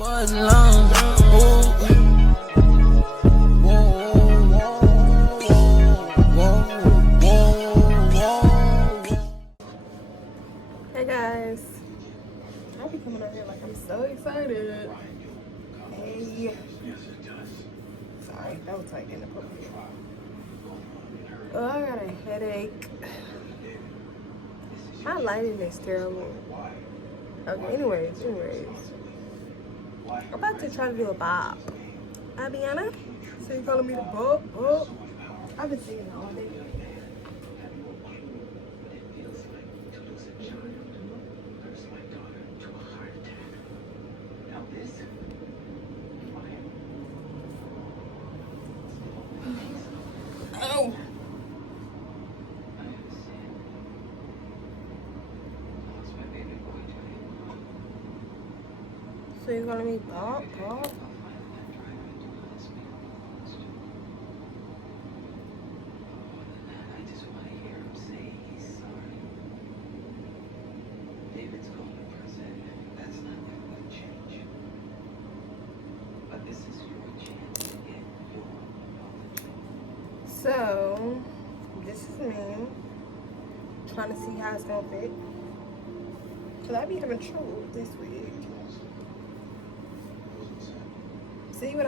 Buzz long. Hey guys, I be coming out here like I'm so excited. Hey, sorry, that was like inappropriate. Oh, I got a headache. My lighting is terrible. Okay, anyways. I'm about to try to do a bob. Abiana? So you calling me the bob? Oh, I've been singing all day. Oh. So you're calling me Bob? So, this is me trying to see how it's gonna fit. Cause I be having trouble with this wig. See what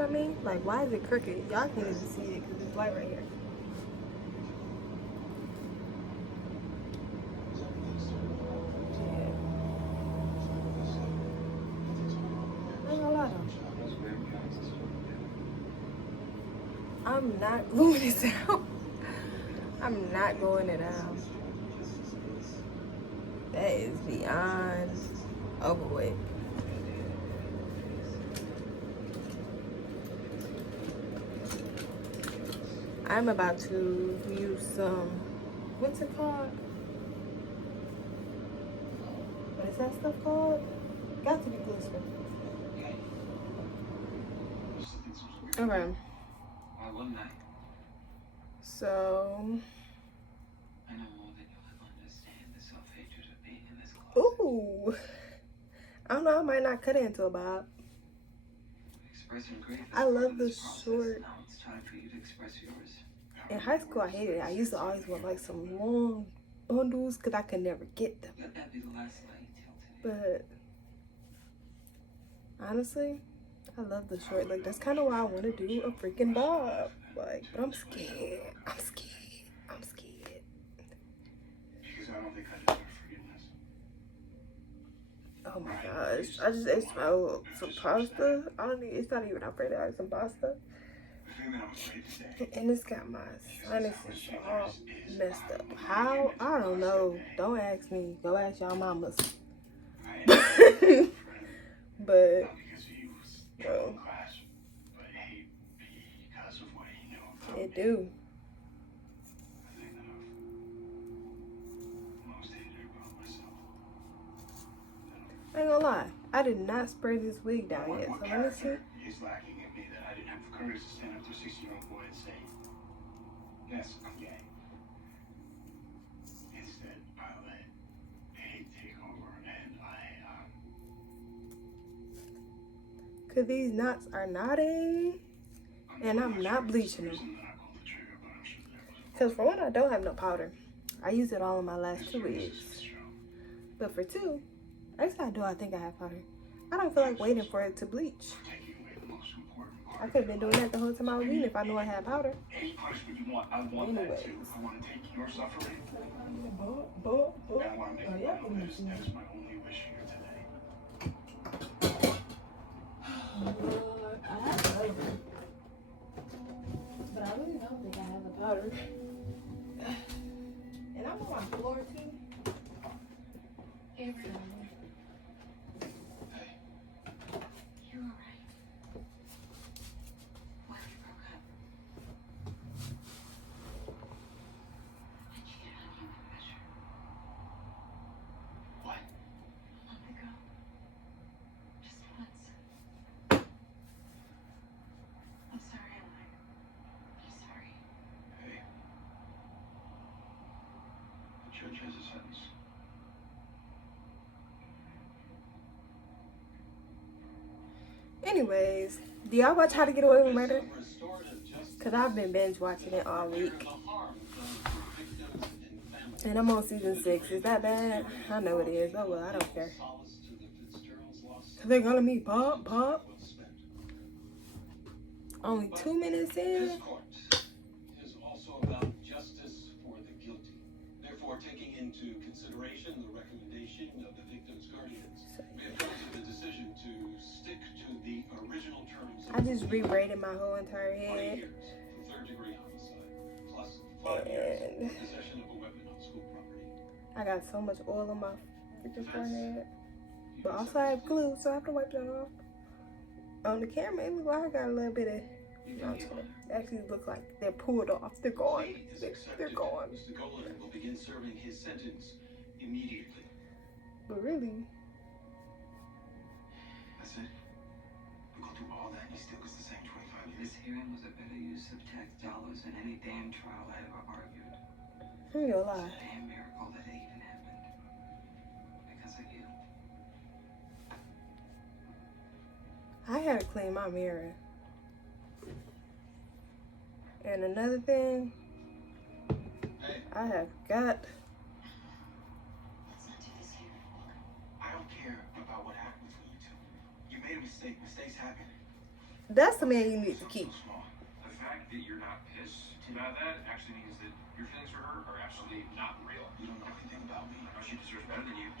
I mean? Like, why is it crooked? Y'all can't even see it because it's light right here. Yeah. I ain't gonna lie though. I'm not gluing it down. I'm not gluing it down. That is beyond overweight. I'm about to use some, what's it called? What is that stuff called? Got to be glycerin. Okay. So, ooh, I don't know, I might not cut it into a bob. I love the short. In high school, I hated it. I used to always want like some long bundles because I could never get them. But honestly, I love the short. Like, that's kind of why I want to do a freaking bob. Like, but I'm scared. Oh my gosh. I just ate some pasta. It's not even afraid to have some pasta. And it's got my sinuses all messed up. How? I don't know. Don't ask me. Go ask y'all mamas. But, bro, it do. I ain't gonna lie. I did not spray this wig down yet. So let me see. Is lacking in me that I didn't have the courage to stand up to a 16-year-old boy and say, yes, I'm gay. Instead, I let hate take over, and Cause these knots are knotting, and I'm not bleaching them. Cause for one, I don't have no powder. I used it all in my last 2 wigs. But for 2, actually I think I have powder. I don't feel like waiting for it to bleach. I could have been doing that the whole time I was eating if I knew I had powder. Anyways. That's my only wish here today. I have powder. But I really don't think I have the powder. And I'm on my floor too. You alright? Why we broke up? I cheated on you with pressure. What? A month ago. Just once. I'm sorry, Alan. I'm sorry. Hey. Put your Anyways, do y'all watch How to Get Away with Murder? Because I've been binge watching it all week. And I'm on season 6. Is that bad? I know it is. Oh well, I don't care. They're calling me Pop, Pop. Only 2 minutes in. This court is also about justice for the guilty. Therefore, taking into consideration the recommendation of the victim's guardians, we have come to the decision to stick to the original terms of I just re-rated my whole entire 20 head. years for third-degree homicide, plus 5 years And possession of a weapon on school property. I got so much oil on my freaking forehead. But also I have glue, so I have to wipe it off. On the camera, it looks like I got a little bit of, it actually look like they're pulled off. They're gone. They're gone. Mr. Golan will begin serving his sentence immediately. But really, That's it? We go through all that and he still gets the same 25 years? This hearing was a better use of tax dollars than any damn trial I ever argued. I'm gonna lie. It's a damn miracle that it even happened. Because of you. I had to clean my mirror. And another thing, Hey, I have got, Let's not do this here. I don't care about what happened between you two. You made a mistake. Mistakes happen. that's the man you need to keep. So small. The fact that you're not pissed about that actually means that your feelings for her are absolutely not real. You don't know anything about me. She deserves better than you.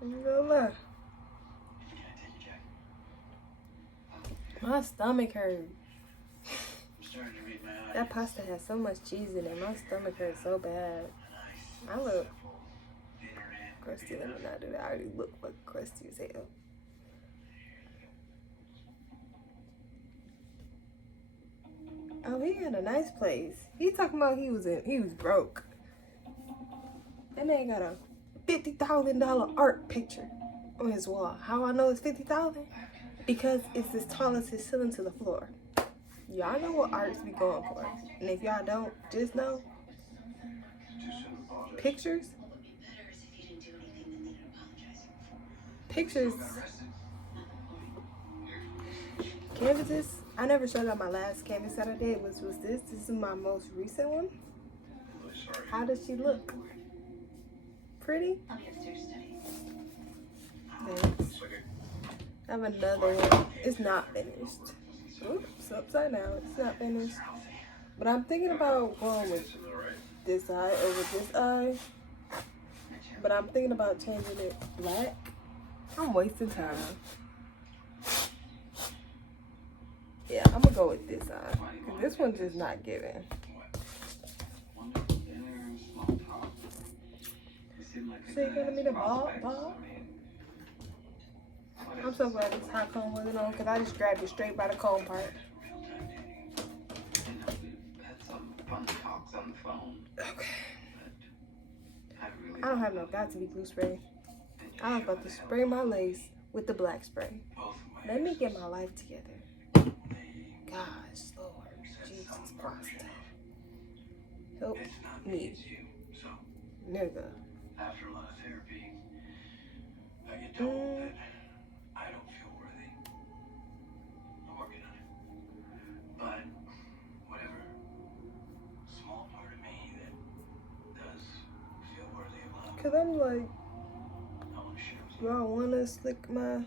I'm gonna lie. Can I take your jacket? My stomach hurt. I'm starting to read my eyes. That pasta has so much cheese in it. My stomach hurts so bad. Nice. I look simple dinner and crusty. Let me not do that. I already look like crusty as hell. Oh, he had a nice place. He talking about he was broke. That man got a $50,000 art picture on his wall. How I know it's 50,000? Because it's as tall as his ceiling to the floor. Y'all know what arts be going for. And if y'all don't, just know too soon to apologize. pictures, What would be better is if you didn't do anything that needed apologizing for. pictures, Got arrested. canvases. I never showed out my last canvas that I did. Was this? This is my most recent one. I'm really sorry. How does she look? Pretty? I'll be upstairs studying. Thanks. It's like I have another one. It's not finished. Oops, it's upside down. It's not finished. But I'm thinking about going with all right. this eye over this eye. But I'm thinking about changing it black. I'm wasting time. Yeah, I'm gonna go with this eye. 'Cause this one's just not giving. Wonderful dinner, small talk. You seem like a So you're gonna nice be the ball, prospect. ball? I mean, what I'm is so glad this hot comb wasn't on because I just grabbed it straight by the comb part. real-time dating? You know, we've had some fun talks on the phone, Okay. but I really I don't have no got to be glue spray. I was about to spray my lace with the black spray. Let me get my life together. Gosh, Lord, Jesus Christ. Help It's not me, me, it's you. So, nigga. after a lot of therapy, I get told that I don't feel worthy. I'm working on it. But, whatever small part of me that does feel worthy of love, Cause I'm like, I want to share with do you. I want to slick my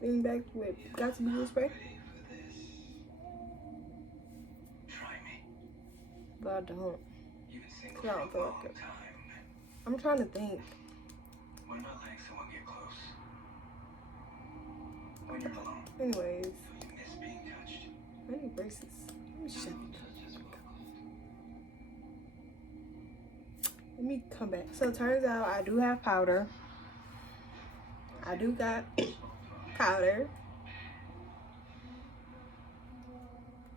thing back with got to be glue spray? ready for this. Try me. But I don't. You've been single Yeah, for I a feel like long it. time. I'm trying to think. When not letting someone get close. When you're alone. Anyways, You miss being touched. I need braces. Let me shut. Let me come back. So it turns out I do have powder. I do got powder.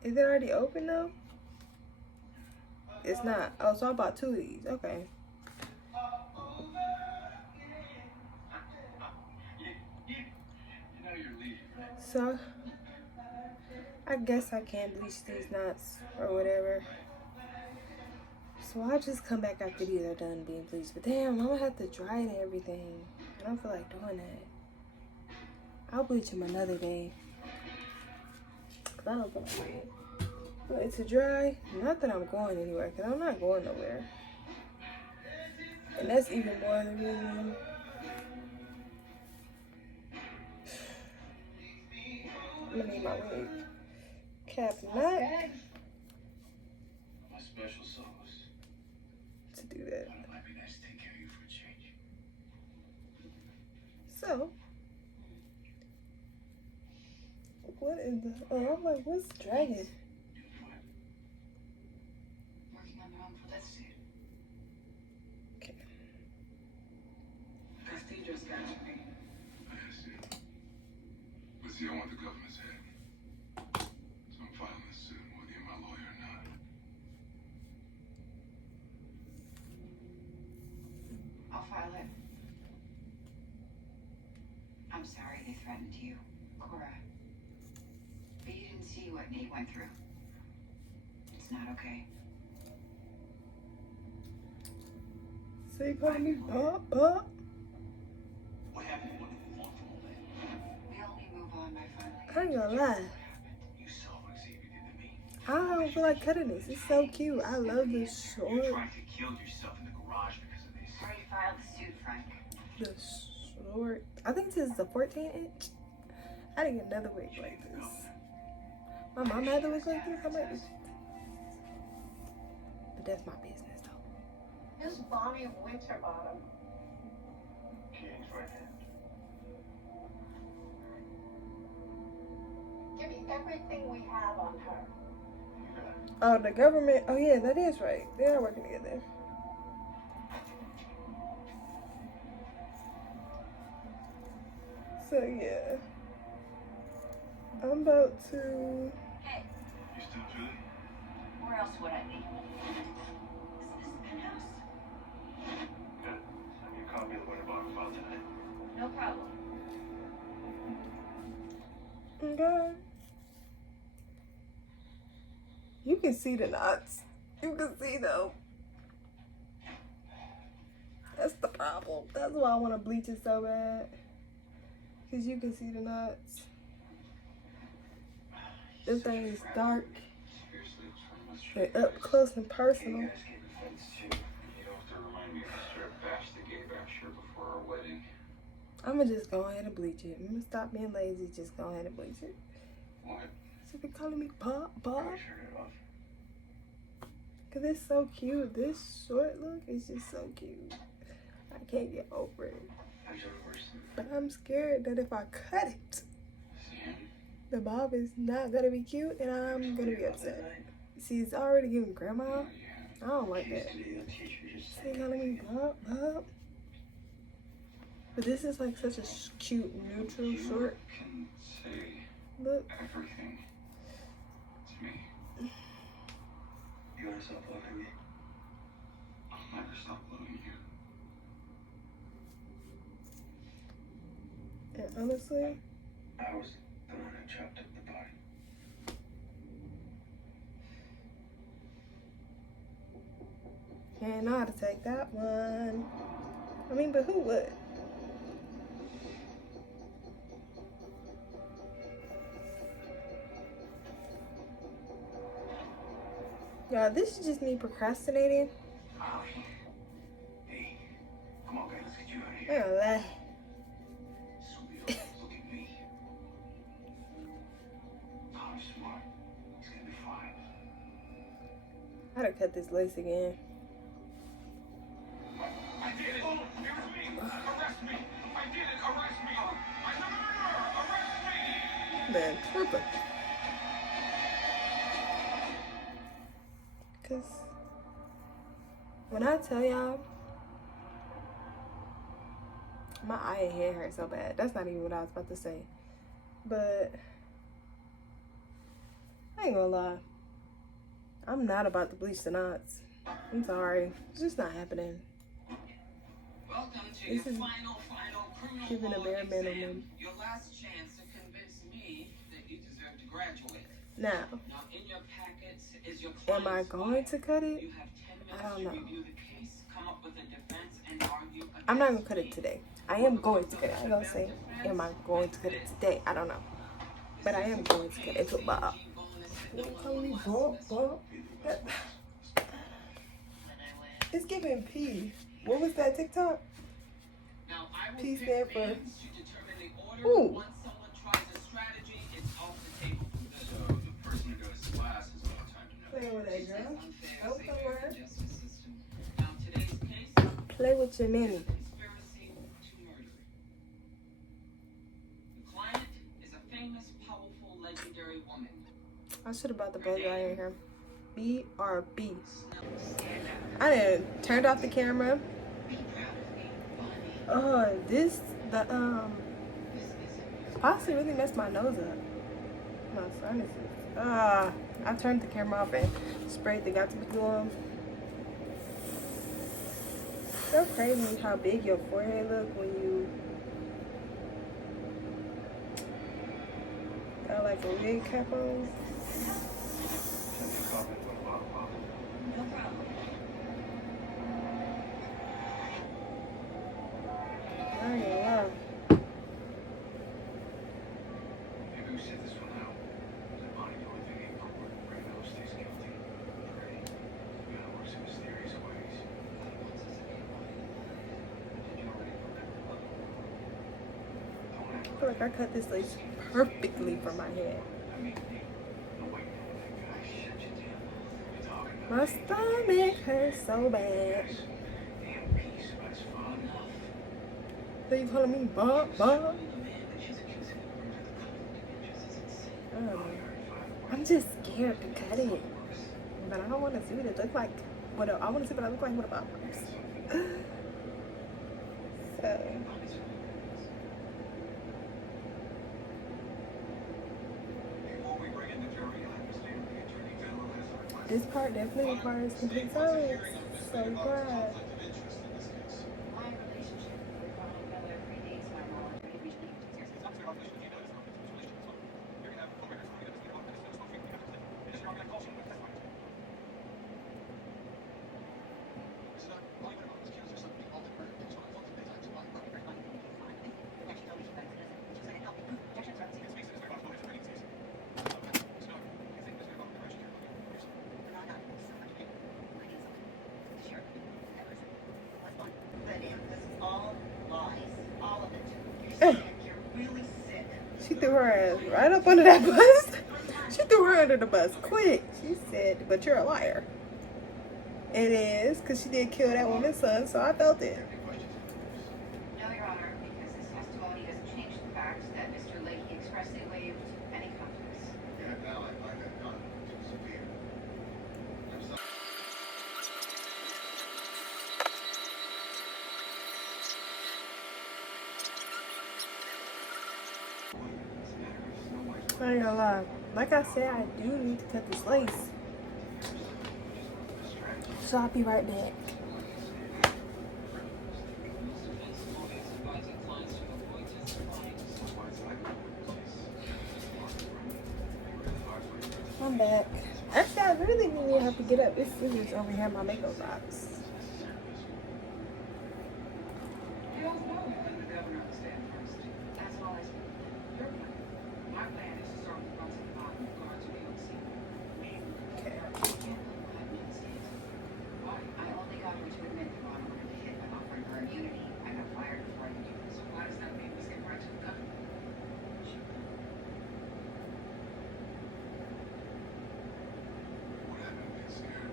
Is it already open though? It's not. Oh, so I bought 2 of these. Okay. You know you're leaving, right? So I guess I can't bleach these knots or whatever. So I'll just come back after these are done being bleached. But damn, I'm gonna have to dry it and everything. I don't feel like doing that. I'll bleach them another day. Cause I don't feel like waiting. But it's to dry. Not that I'm going anywhere, cause I'm not going nowhere. And that's even more the reason. I'm gonna need my wig cap knot My special sauce. to do that. It might be nice to take care of you for a change. So, what is the? Oh, I'm like, what's dragon? Doing fine. Working on their own for That's it. Christy just got to me. I see. But see, I want the government's head. So I'm filing this suit, whether you're my lawyer or not. I'll file it. I'm sorry they threatened you, Cora. But you didn't see what Nate went through. It's not okay. So you calling me Pop? What happened? You want to move on from all that? We only move on by finally. I ain't gonna lie. You saw what Xavier did to me. I don't feel like cutting this. It's so cute. I love this You short. tried to kill yourself in the garage because of this. Already filed the suit, Frank. The short. I think this is a 14-inch. I didn't get another wig like this. My mom had a wig like this. I might be. But that's my business though. This Bonnie Winterbottom. King's right hand. Give me everything we have on her. You got it. Oh, the government. Oh yeah, that is right. They are working together. So yeah, I'm about to. Hey, You still Julie? where else would I be? Is this the penthouse? Good. Send me a copy of the Winterbottom file tonight. No problem. Okay. You can see the knots. You can see them. That's the problem. That's why I want to bleach it so bad. Because you can see the knots. This thing is dark Seriously, it's from and up close and personal. You guys get friends too. You don't have to remind me of the strip bash that gave back here before our wedding. I'm going to just go ahead and bleach it. I'm going to stop being lazy. Just go ahead and bleach it. What? So be calling me Pop. I turn it off. Because it's so cute. This short look is just so cute. I can't get over it. How's your horse? But I'm scared that if I cut it, See him? the bob is not going to be cute and I'm going to be upset. See, it's already giving grandma. I don't like that. See, calling me Bob. But this is like such a cute neutral short Can say look. everything to me. You wanna stop loving me? I'll never stop loving you. And honestly, I was the one who chopped up the body. can't know how to take that one. I mean, but who would? Y'all, this is just me procrastinating. Oh, hey. Come on, guys, let's get you out of I here. ain't gonna lie. Sweetheart, look at me. I'm smart. It's gonna be fine. I gotta cut this lace again. I did it! It was me! Arrest me! I did it! Arrest me! No! Arrest me! Man, tripping. Cause when I tell y'all, my eye and head hurt so bad. That's not even what I was about to say. But I ain't gonna lie. I'm not about to bleach the knots. I'm sorry. It's just not happening. Welcome to This your is- final criminal Giving a law bare exam, minimum. your last chance to convince me that you deserve to graduate. Now, Now, in your packets is your am I client's going file. to cut it? You have 10 minutes I don't to know. review the case, come up with a defense, and argue against I'm not gonna cut me. it today. I am going to cut it. I ain't gonna say, am I going to cut it today? I don't know. But I am going to cut it to Bob. Call me Bob. It's giving P. What was that TikTok? Now, I will P pick stand for. names to determine the order. Ooh. Once someone tries a strategy, it's off the table for good. So the person who goes last has no time to know. Play with that girl. Unfair, Don't safe come haven around. justice system. Now, today's case, Play with your nanny. conspiracy to murder. The client is a famous, powerful, legendary woman. I should have brought the bad guy in here. BRB. I done turned off the camera. The pasta really messed my nose up. My sinuses. I turned the camera off and sprayed the got to be going. So crazy how big your forehead look when you got like a wig cap on. No problem. I ain't gonna lie. Maybe we sit this one out. Is Bonnie the only thing in court? Reno stays guilty. Pray. God works in mysterious ways. Did you already put that in? Don't act I feel like I cut this lace perfectly from my head. I mean, no way. I shut you down. You're talking about My stomach hurts so bad. damn peace, that's fun. So you calling me Bob? I'm just scared to cut it. But I don't want to see what it looks like. I want to see what I look like with a bob first. So, Before we bring in the jury, I understand the Attorney General has requested this part definitely requires complete silence. So glad. My relationship with Ronald Miller predates my knowledge of the But this is all lies, all of it. You're sick. You're really sick. She threw her ass right up under that bus. She threw her under the bus quick. She said, but you're a liar. It is, because she did kill that woman's son, so I felt it. No, Your Honor, because this testimony doesn't change the fact that Mr. Leahy expressly waived any confidence. Yeah, now I find that not too severe. I'm sorry. I ain't gonna lie. Like I said, I do need to cut this lace. So I'll be right back. I'm back. Actually, I really have to get up. This scissors over here in my makeup box. You don't know when the governor will stand first. That's all I speak. Your plan. My plan is to start with front to the bottom, guard to the Okay. Why? I only got her to admit that Ron wanted to hit by offering her immunity. I got fired before I could do this. Why does that mean we skip right to the gun? What happened to this here?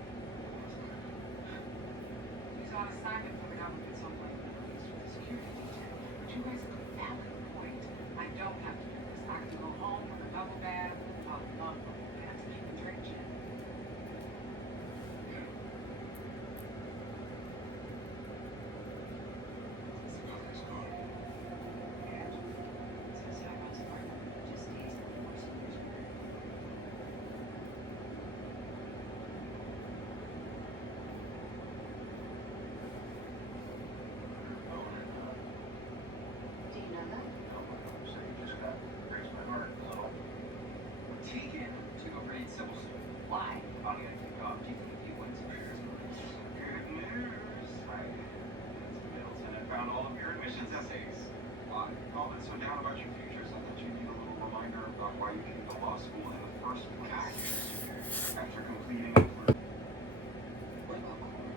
He's on assignment for the government somewhere. He's for the security detail. But you raise a valid point. I don't have to do this. I can go home with a bubble bath, a bubble bath, and drink gin. It's the governor's car. So Cyril's partner just days before Silver's murder. all been so down about your futures, I thought you need a little reminder about why you came to law school in the first place. After completing it for What about Cora?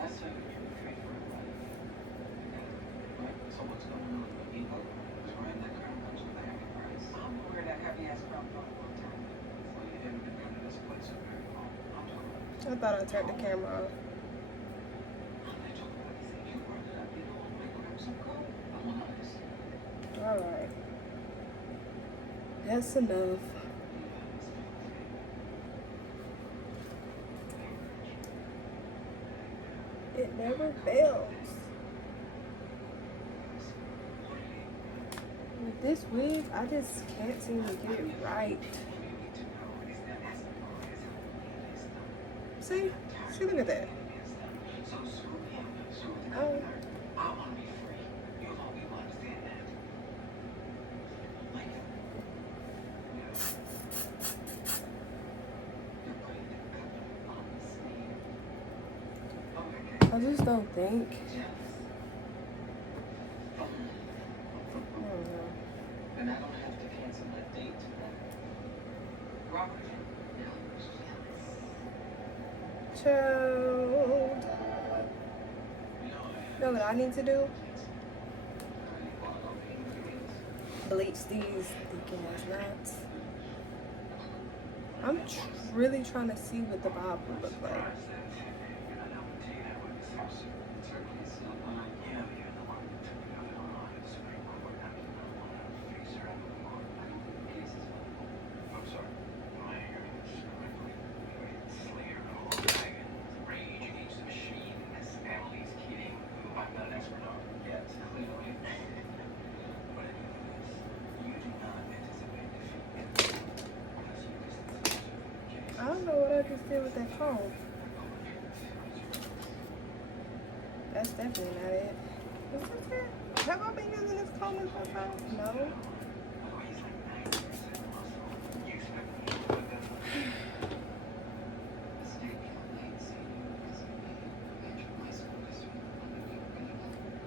That's so great for everybody. Right? So what's going on with Evo? Who's wearing that crown comes with a heavy price. I'm aware that heavy ass crown for a long time. Well, you haven't been running this place so very long. I'm talking about. I thought I turned the camera off. I'm not talking about this. You brought it up. You know, I might grab some gold. I'm honest. Alright. That's enough. It never fails. With this wig, I just can't seem to get it right. See? See, look at that. So screw him. Screw the Oh. governor. I want to be free. You'll all be able to understand that. Like, you're putting the governor on the stand. Oh my God. I just don't think. Jealous. I don't know. And I don't have to cancel my date tonight. Robert? No, jealous. Child. Know what I need to do? Bleach these thinking ass knots. I'm really trying to see what the bob would look like. I'm sorry. Am I hearing this correctly? Slayer, the whole dragon, Rage Against the Machine, Miss Emily's kidding, who I'm not an expert on yet, clearly. But anyways, you do not anticipate defeat unless you distance yourself from the case. I don't know what I just did with that comb. That's definitely not it. Is this it? Have I been using this comb this whole time? No.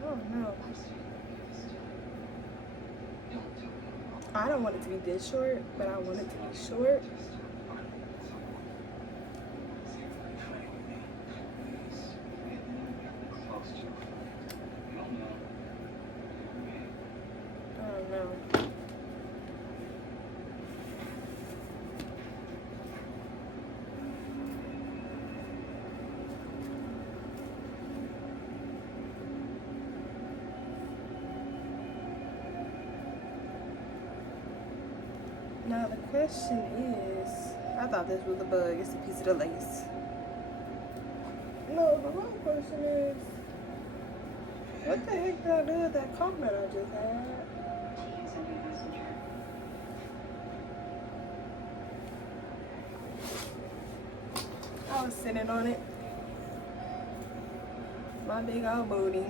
Oh no. I don't want it to be this short, but I want it to be short. I don't know. Now the question is, I thought this was a bug. It's a piece of the lace. No, the real question is, what the heck did I do with that comb that I just had? I was sitting on it. My big old booty.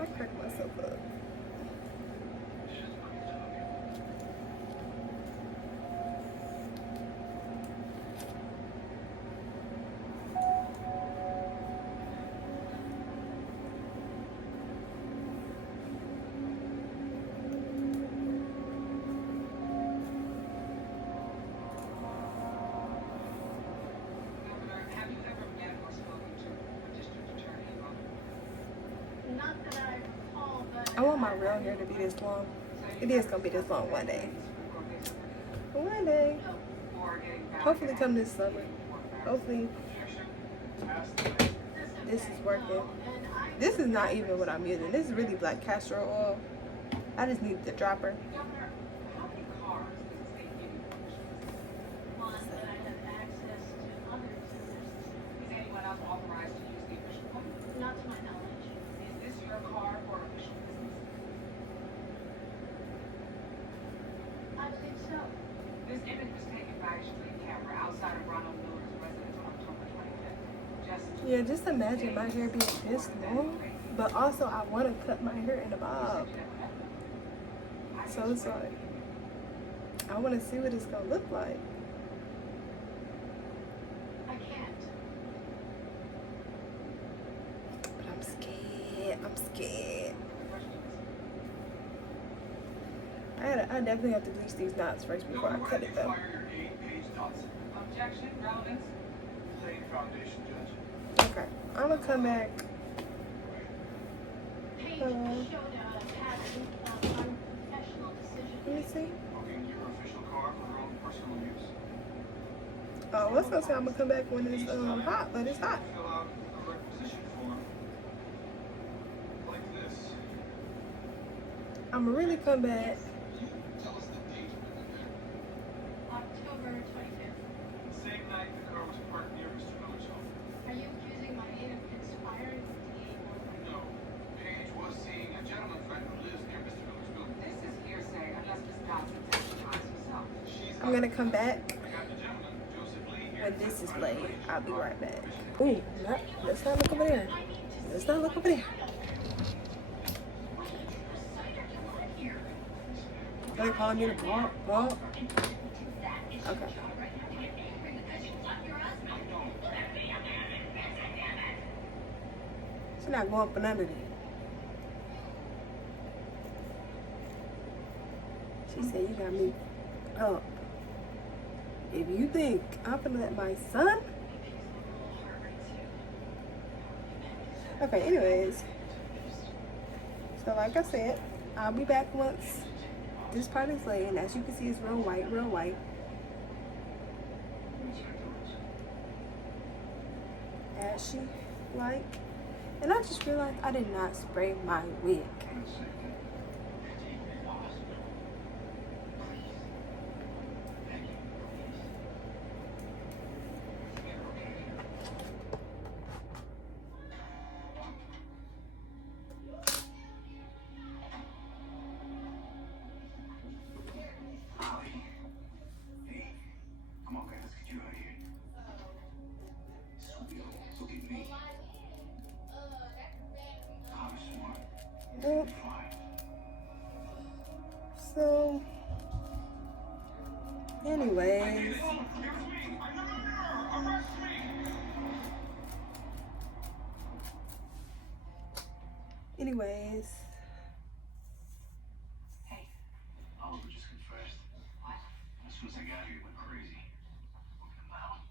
I cracked myself up. Governor, have you ever met or spoken to a district attorney about Not that I recall, but I want my real hair to be this long. It is gonna be this long one day. One day. Hopefully come this summer. Hopefully this is working. This is not even what I'm using. This is really black castor oil. I just need the dropper. Governor, how many cars does the state give you permission to one that I have access to others in this system. Is anyone else authorized to use the official car? Not to my knowledge. Is this your car for official business? I believe so. This image was taken by a street camera outside of Ronald Miller's residence on October 25th. Yeah, just imagine my hair being this long. But also I want to cut my hair in a bob. So it's like, I want to see what it's going to look like. I can't. scared. I definitely have to bleach these knots first before I cut it though. Fire your 8-page thoughts. Objection, relevance. Laying foundation, Judge. Okay, I'm gonna come back. Paige Uh, showed a pattern of unprofessional decision. Let me see. Booking your official car for her own personal use. Oh, I was gonna say I'm gonna come back when it's hot, but it's hot. Fill out a requisition form. Like this. I'm gonna really come back. Tell us the date of the event. October 25th. The same night the car was parked near Mr. Miller's home. Are you accusing my name of conspiring to gain more money? No. Paige was seeing a gentleman friend who lives near Mr. Miller's building. This is hearsay unless Ms. Dodson testifies herself. I'm gonna come back I got the gentleman, Joseph Lee, here. when this is laid. I'll be right back. Ooh, let's not look over there. Let's not look over there. Are they calling me the ball? Okay. She's not going for none of that. She said you got me up. If you think I'm gonna let my son. Okay, anyways. So like I said, I'll be back once this part is laid, and as you can see, it's real white, real white. Ashy like. And I just realized I did not spray my wig. Holly. Hey. Come on, guys. Let's get you out of here. Sweet. Look at me. I'm smart. Well, Fine. so, anyways. Anyways. Hey. Oliver just confessed. What? As soon as I got here, he went crazy. Look at him now.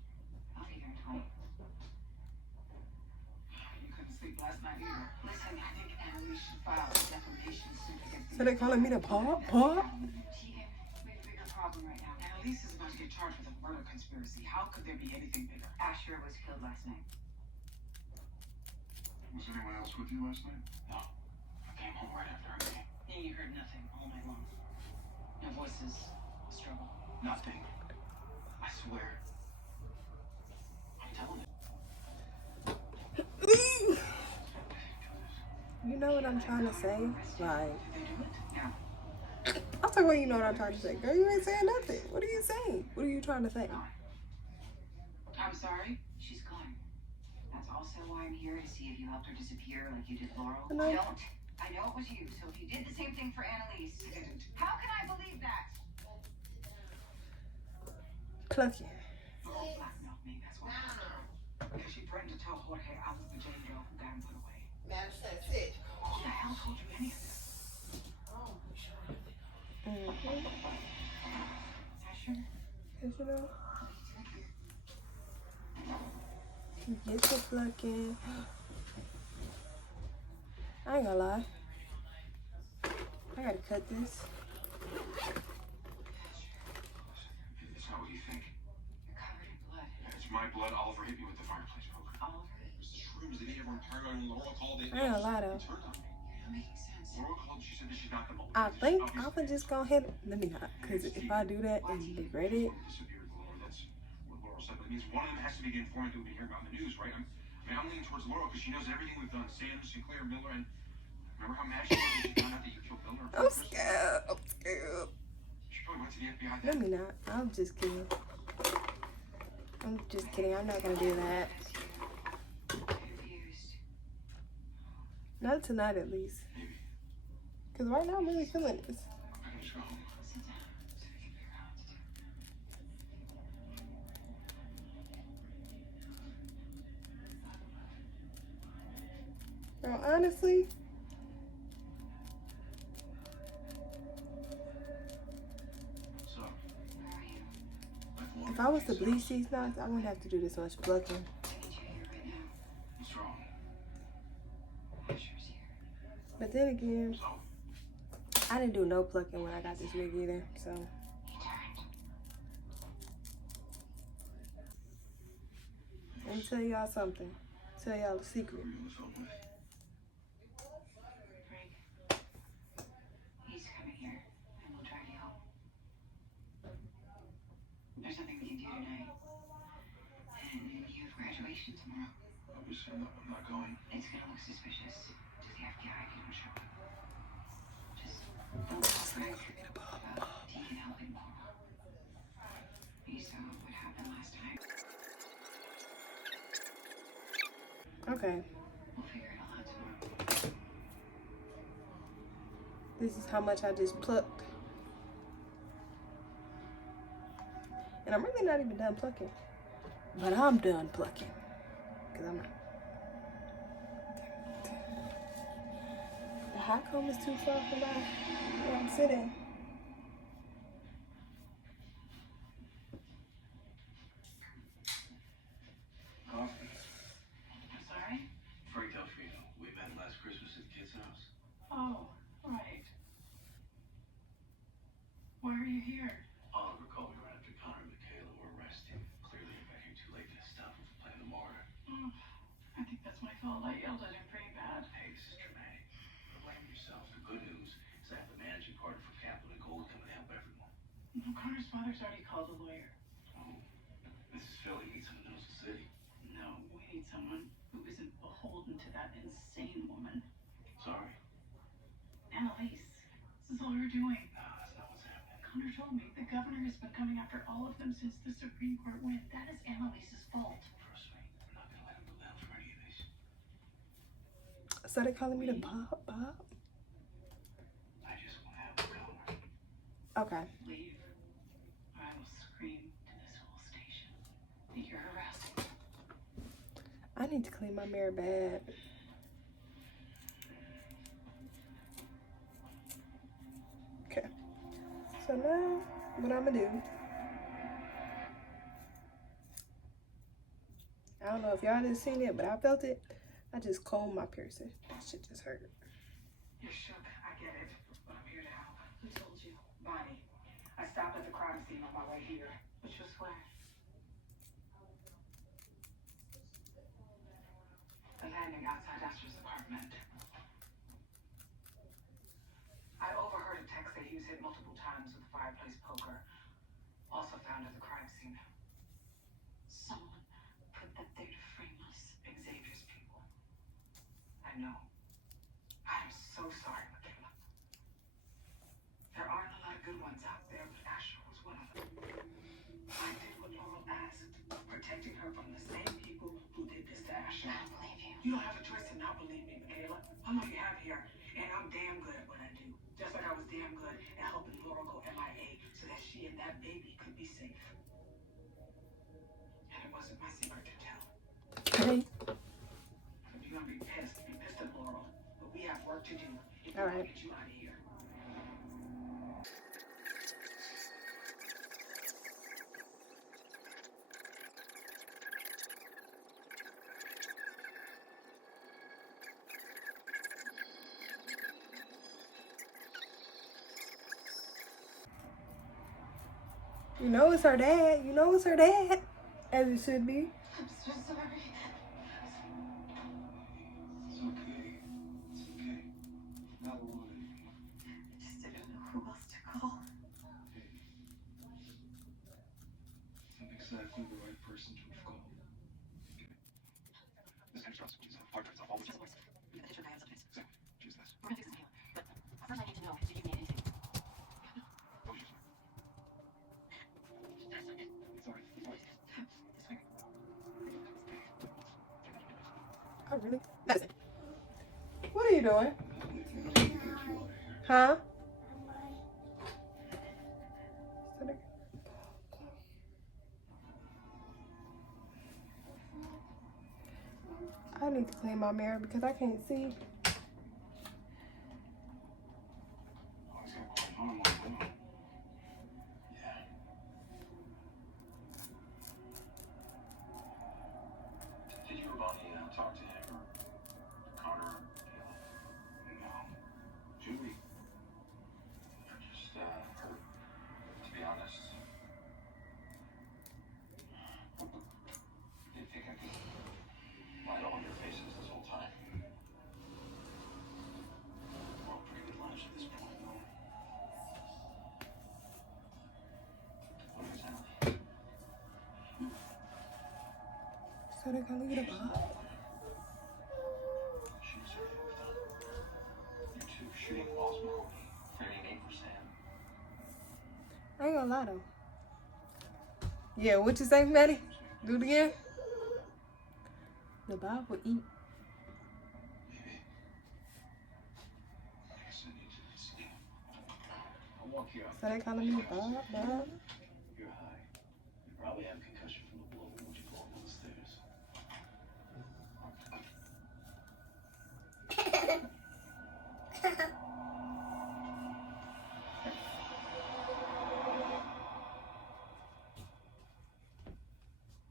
I'll be there in 20. You couldn't sleep last night either. Listen, I think Annalise should file a defamation suit against So they calling me the paw? Tegan, we have a bigger problem right now. Annalise is about to get charged with a murder conspiracy. How could there be anything bigger? Asher was killed last night. Was anyone else with you last night? No. I came home right after I came. And you heard nothing all night long. No voices, struggle. Nothing. I swear. I'm telling you. You know what I'm trying to say? Like, Did they do it? No. I'm talking about you know what I'm trying to say. Girl, you ain't saying nothing. What are you saying? What are you trying to say? I'm sorry. She's gone. That's also why I'm here, to see if you helped her disappear like you did Laurel. No. Don't. I know it was you, so if you did the same thing for Annalise, how can I believe that? Clucky. Laurel blackmailed me. That's why. Because she threatened to tell Jorge I was the Jane girl who got him put away. That's it. Who the hell told you any of this? Asher, Cause you know, get the plucking. I ain't gonna lie. I gotta cut this. It's not what you think. you're covered in blood. It's my blood. Oliver hit me with the fireplace poker. Oliver, It was the shrooms that he ever paranoid when Laurel called it. I ain't gonna lie though. Turned on me. you're not making sense. Laurel called. She said that she's not the mother. I think I'm just gonna hit it. Let me not. Cause if I do that and regret it, Disappeared, Laurel. That's what Laurel said. But it means one of them has to be the informant that we've been hearing about in the news, right? I'm leaning towards Laurel because she knows everything we've done. Sam, Sinclair, Miller, and remember how mad she was when she found out that you killed Miller? I'm scared. I'm scared. She probably went to the FBI. Let me not. I'm just kidding. I'm just kidding. I'm not gonna do that. Confused. Not tonight, at least. Maybe. Cause right now I'm really feeling this. I can just go home. Sit down so we can figure out what to do. Girl, honestly, If I was to bleach these knots, I wouldn't have to do this much plucking. I need you here right now. What's wrong? Asher's here. But then again, So, I didn't do no plucking when I got this wig either. So He turned. let me tell y'all something. Tell y'all a secret. who are you on the phone with? Frank. He's coming here, and we'll try to help. There's nothing we can do tonight. And you have graduation tomorrow. Obviously, I'm not going. It's gonna look suspicious to the FBI if you don't show up. Just don't talk about Deacon helping Laurel. You saw what happened last time. Okay, We'll figure it all out tomorrow. this is how much I just plucked. And I'm really not even done plucking. But I'm done plucking. Because I'm not. The hot comb is too far from where I'm sitting. Coffee. I'm sorry? Frank Delfino. We met last Christmas at the kid's house. Oh, right. Why are you here? Oliver called me right after Connor and Michaela were arrested. Clearly, you got here too late to stop him from playing the martyr. Oh, I think that's my fault. I yelled at him pretty bad. Hey, this is dramatic. Don't blame yourself. The good news is I have the managing partner for Capital and Gold coming to help everyone. No, Connor's father's already called a lawyer. Oh, Mrs. Philly needs someone who knows the city. No, we need someone who isn't beholden to that insane woman. Sorry. Annalise, this is all you're doing. No, that's not what's happening. Connor told me the governor has been coming after all of them since the Supreme Court win. That is Annalise's fault. Trust me, I'm not gonna let him go down for any of this. So they calling me the Bob? Bob? I just want to have a Connor. Okay. Leave, or I will scream to this whole station that you're harassing. I need to clean my mirror bad. Okay. So now, what I'm gonna do, I don't know if y'all didn't seen it, but I felt it. I just combed my piercing. That shit just hurt. You're shook, I get it, but I'm here to help. Who told you? Bonnie. I stopped at the crime scene on my way here. Which was where? The landing outside Esther's apartment. I overheard a text that he was hit multiple times with a fireplace poker. Also found at the crime scene. Someone put that there to frame us, Xavier's people. I know. I'm so sorry, Michaela. There aren't a lot of good ones out there, but Asher was one of them. I did what Laurel asked, protecting her from the same people who did this to Asher. I don't believe you. You don't have a choice to not believe me, Michaela. I'm all you have here, and I'm damn good at what I do. Just like I was damn good at helping Laurel go MIA so that she and that baby could be safe. And it wasn't my secret to tell. Hey. If you're gonna be pissed at Laurel. But we have work to do if we All want right. to get you out of here. You know it's her dad. You know it's her dad. As it should be. I'm so sorry. It's okay. It's okay. Not worry. I just didn't know who else to call. I'm exactly the right person to have called. Okay. This kind of trust, which is hard drives off all the Just time. a voice. The additional guy on subjects. Exactly. Choose this. We're gonna fix this, Michaela. But first I need to know if you need anything. What was your swear? That's not it. It's alright. It's alright. I swear. I really. Listen. What are you doing? Huh? I need to clean my mirror because I can't see. Always got going on like that. Yeah. So they gonna get a bob? Shoots are moved on. You two shooting false Mahoney. Framing name for Sam. I ain't gonna lie though. Yeah, what you say, Maddie? Do it again. The Bob will eat. I'll walk you out. So they calling me Bob, Bob. You're high. You probably have concussion from the blow when you fall down the stairs.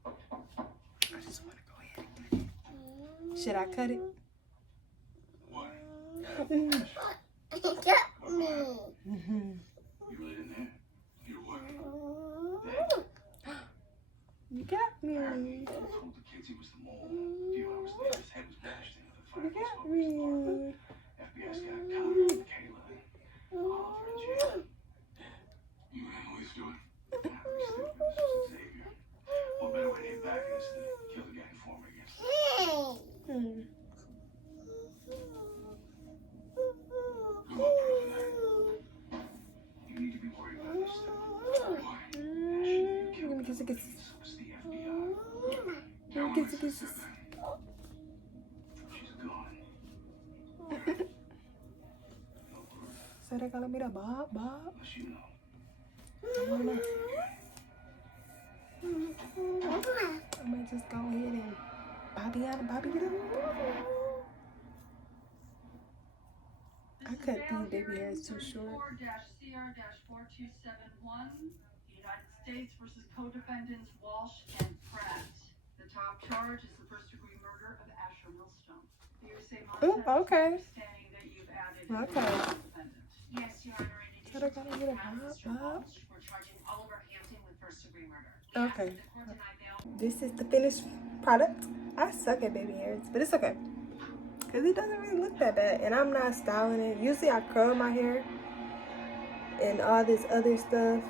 I just want to go ahead and cut it. Should I cut it? What? Mm-hmm. You really in there? You're what? You got me. Told the kids he was the mole. A few hours later, his head was bashed into the You fireplace. got me. FBI's got Connor, Kayla, and Oliver in jail. You and Emily's doing? Nah, we stupid. It's just Xavier. What better way to get back at us than to kill the guy who formed against us? Hmm. Good luck proving that. You need to be worried about this stuff. Why? Give me kisses, kisses. So it's the FBI. Give me kisses, kisses. She's gone. So they calling me the Bob, Bob. Unless you know. I don't know. I might just go ahead and Bobby out and Bobby get up. I cut these baby hairs too short. 4-CR-4271, United States versus co-defendants Walsh and Pratt. The top charge is the first-degree murder of Asher Millstone. The USA Oh, okay. saying that you've added Okay. a defendant. Yes, Your Honor. In So they addition gotta to get a Mr. Bob, Bob. Walsh, we're charging Oliver Hampton with first-degree murder. We ask Okay. that the court deny bail. This is the finished product. I suck at baby hairs, but it's okay. Because it doesn't really look that bad. And I'm not styling it. Usually I curl my hair and all this other stuff.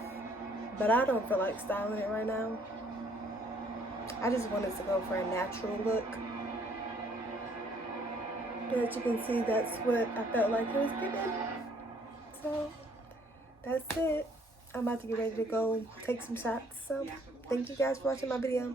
But I don't feel like styling it right now. I just wanted to go for a natural look. But as you can see, that's what I felt like it was giving. So, that's it. I'm about to get ready to go take some shots. So, thank you guys for watching my video.